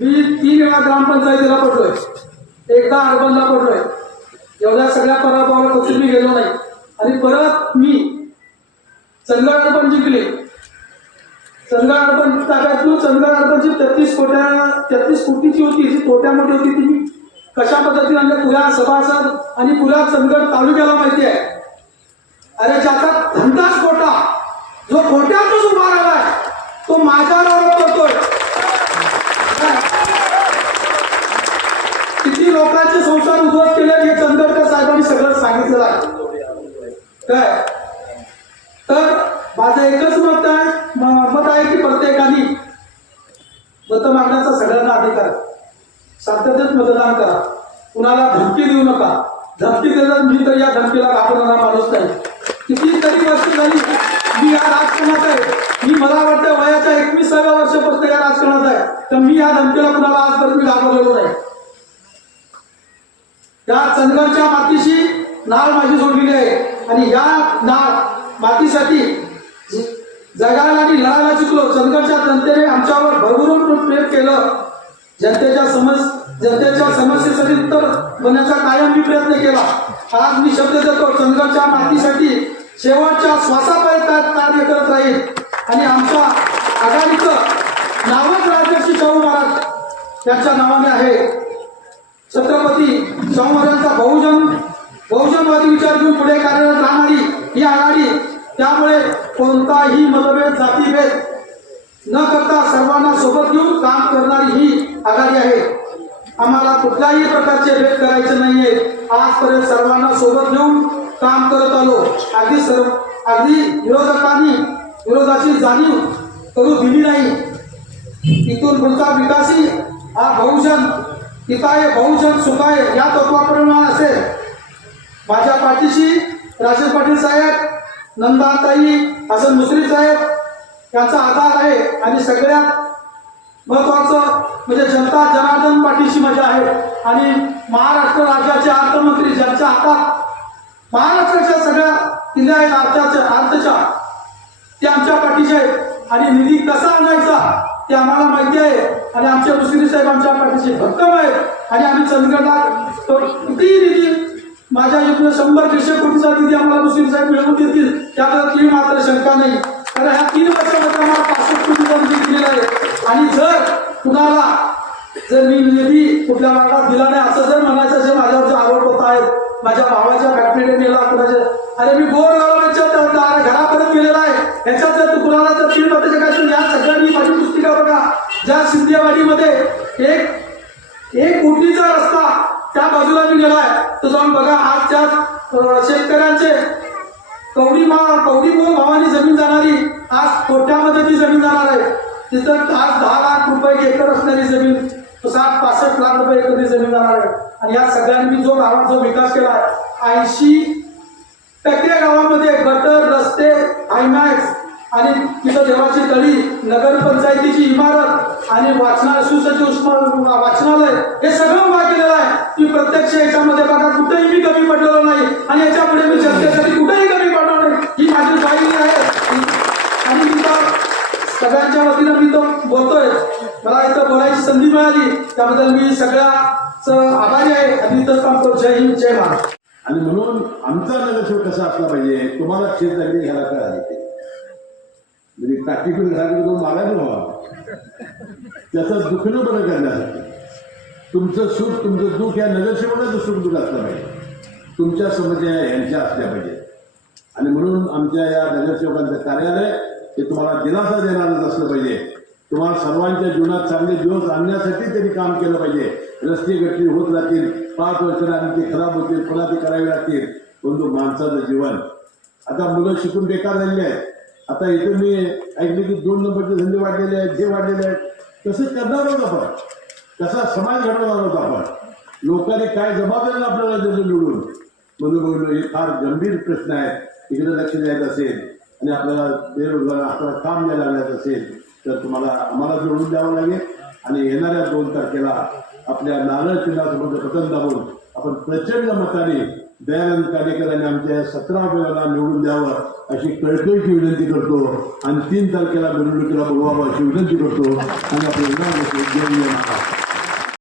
मी 3 वेळा ग्रामपंचायतीला पडलोय, एकदा अर्बनला पडलोय. एवढ्या सगळ्या पराभवाला कधी मी गेलो नाही. आणि परत मी चंदगड अर्बन जिंकले. चंदगड अर्बन ताब्यातून चंदगड अर्बनची 33 कोटीची होती, जी कोट्यामध्ये होती. ती कशा पद्धतीने पुऱ्या सभासद आणि पुऱ्या चंदगड तालुक्याला माहिती आहे. अरे ज्याचा धंदाच खोटा, जो खोट्यातच उभा राहिलाय तो माझ्यावर आरोप करतोय. किती लोकांचे संसार उद्ध्वस्त केले हे चंदगडकर साहेबांनी सगळं सांगितलेलं आहे. काय तर माझं एकच मत आहे की प्रत्येकाने मत मागण्याचा सगळ्यांना अधिकार आहे. शांततेत मतदान करा, कुणाला धमकी देऊ नका. धमकी देतात मी तर या धमकीला घाबरणारा माणूस नाही. कितीतरी वर्ष झाली मी या राजकारणात आहे. मला वाटतं वयाच्या 21व्या वर्षापासून या राजकारणात आहे, तर मी या धमकीला कुणाला आजपर्यंत घाबरलेलो नाही. त्या चंदगडच्या मातीशी नाळ माझी जोडलेली आहे आणि या मातीसाठी जगायला आणि लढायला शिकलो. चंदगडच्या जनतेने आमच्यावर भरभरून प्रेम केलं. जनतेच्या समस्येसाठी उत्तर देण्याचा कायम मी प्रयत्न केला. आज मी शब्द देतो, चंदगडच्या मातीसाठी शेवटच्या श्वासापर्यंत कार्य करत राहील. आणि आमच्या आघाडीचं नावच राजर्षी शाहू महाराज यांच्या नावाने आहे. छत्रपती शाहू महाराजांचा बहुजनवादी विचार घेऊन पुढे कार्यरत राहणारी ही आघाडी. त्यामुळे कोणताही मतभेद जातीभेद न करता सर्वांना सोबत घेऊन काम करणारी ही आघाडी आहे. आम्हाला कुठल्याही प्रकारचे भेद करायचे नाहीये. आजपर्यंत सर्वांना सोबत घेऊन काम करत आलो. अगदी विरोधकांनी विरोधाची जाणीव करू दिली नाही. इथून पुढचा विकासी हा बहुजन हिताय बहुजन सुखाय या तत्वाप्रमाणे असेल. माझ्या पाठीशी राजेश पाटील साहेब, नंदाताई, हसन मुश्रीफ साहेब यांचा आधार आहे. आणि सगळ्यात महत्वाचं म्हणजे जनता जनार्दन पाठीशी माझ्या आहे. आणि महाराष्ट्र राज्याचे अर्थमंत्री ज्यांच्या हातात महाराष्ट्राच्या सगळ्या किल्ल्या आहेत अर्थच्या, ते आमच्या पाठीचे आहेत. आणि निधी कसा आणायचा ते आम्हाला माहिती आहे. आणि आमचे मुश्रीफ साहेब आमच्या पाठीचे भक्कम आहेत. आणि आम्ही चंदगडला कितीही निधी, माझ्या इकडे 100-150 कोटीचा निधी आम्हाला मुश्रीफ साहेब मिळवून देतील, त्याबद्दल मात्र शंका नाही. कारण ह्या 3 वर्षामध्ये आम्हाला 65 कोटीचा निधी दिलेला आहे. आणि जर मी निधी कुठल्या भागात दिला नाही असं जर म्हणायचं, जे माझ्यावर आरोप होत आहेत, माझ्या भावाच्या फॅक्टरीने नेला कुणाचे, अरे मी गोरगावाच्या घरापर्यंत गेलेला आहे. ह्याच्यात जर कुणाला जर 3 वर्षाचे काय, या सगळ्यांनी माझी पुस्तिका बघा. ज्या शिंदेवाडीमध्ये एक कोटीचा रस्ता त्या बाजूला मी गेलाय, तो जाऊन बघा. आज त्या शेतकऱ्यांचे कवडी भावानी जमीन जाणारी आज कोट्यामध्ये ती जमीन जाणार आहे. तिथं आज 10 लाख रुपये एकर असणारी जमीन 60-65 लाख रुपये एकरची जमीन जाणार आहे. आणि या सगळ्यांनी मी जो गावात जो विकास केला आहे, 80% गावामध्ये गटर, रस्ते, हायमॅक्स आणि तिथं देवाची तळी, नगरपंचायतीची इमारत आणि सुसज्ज वाचनालय हे सगळं उभा केलेलं आहे. ती प्रत्यक्ष याच्यामध्ये बघा, कुठेही मी कमी पडलेलो नाही. आणि याच्यापुढे मी जनतेसाठी कुठेही कमी पडणार नाही, ही माझी ग्वाही आहे. आणि मी तर सगळ्यांच्या वतीनं मी तो बोलतोय. मला इथं बोलायची संधी मिळाली, त्याबद्दल मी सगळ्याचं आभारी आहे. आणि इथंच थांबतो. जय हिंद, जय महाराष्ट्र. आणि म्हणून आमचा नगरसेवक कसा असला पाहिजे, तुम्हाला क्षेत्र घ्यायला काय आहे म्हणजे टाकीतून घराकडे जाऊन मागायला व्हावा, त्याचं दुखणं बरं करण्यासाठी तुमचं सुख, तुमचं दुःख या नगरसेवकाचं सुख दुःख असलं पाहिजे. तुमच्या समस्या यांच्या असल्या पाहिजे. आणि म्हणून आमच्या या नगरसेवकांचं कार्यालय हे तुम्हाला दिलासा देणारच असलं पाहिजे. तुम्हाला सर्वांच्या जीवनात चांगले दिवस आणण्यासाठी त्यांनी काम केलं पाहिजे. रस्ते गट्टी होत राहतील, 5 वर्षांनी ते खराब होतील, पुन्हा ते करावे लागतील. परंतु माणसाचं जीवन, आता मुलं शिकून बेकार झालेले आहेत. आता इथं मी ऐकले की 2 नंबरचे धंदे वाढलेले आहेत, जे वाढलेले आहेत. कसं करणार आहोत आपण, कसा समाज घडवणार आहोत आपण, लोकांनी काय जबाबदारी आपल्याला दिलं निवडून म्हणून बोललो. हे फार गंभीर प्रश्न आहेत. इकडे लक्ष द्यायचं असेल आणि आपल्याला बेरोजगार आपल्याला काम द्यायला लागण्याचं असेल तर आम्हाला जोडून द्यावं लागेल. आणि येणाऱ्या 2 तारखेला आपल्या नारळ चिन्हासमोर बटन दाबून आपण प्रचंड मताने दयानंद कानेकरांनी आमच्या 17 वेळेला निवडून द्यावं अशी कळकळीची विनंती करतो आणि 3 तारखेला मिरवणुकीला बोलवावं अशी विनंती करतो आणि आपल्याला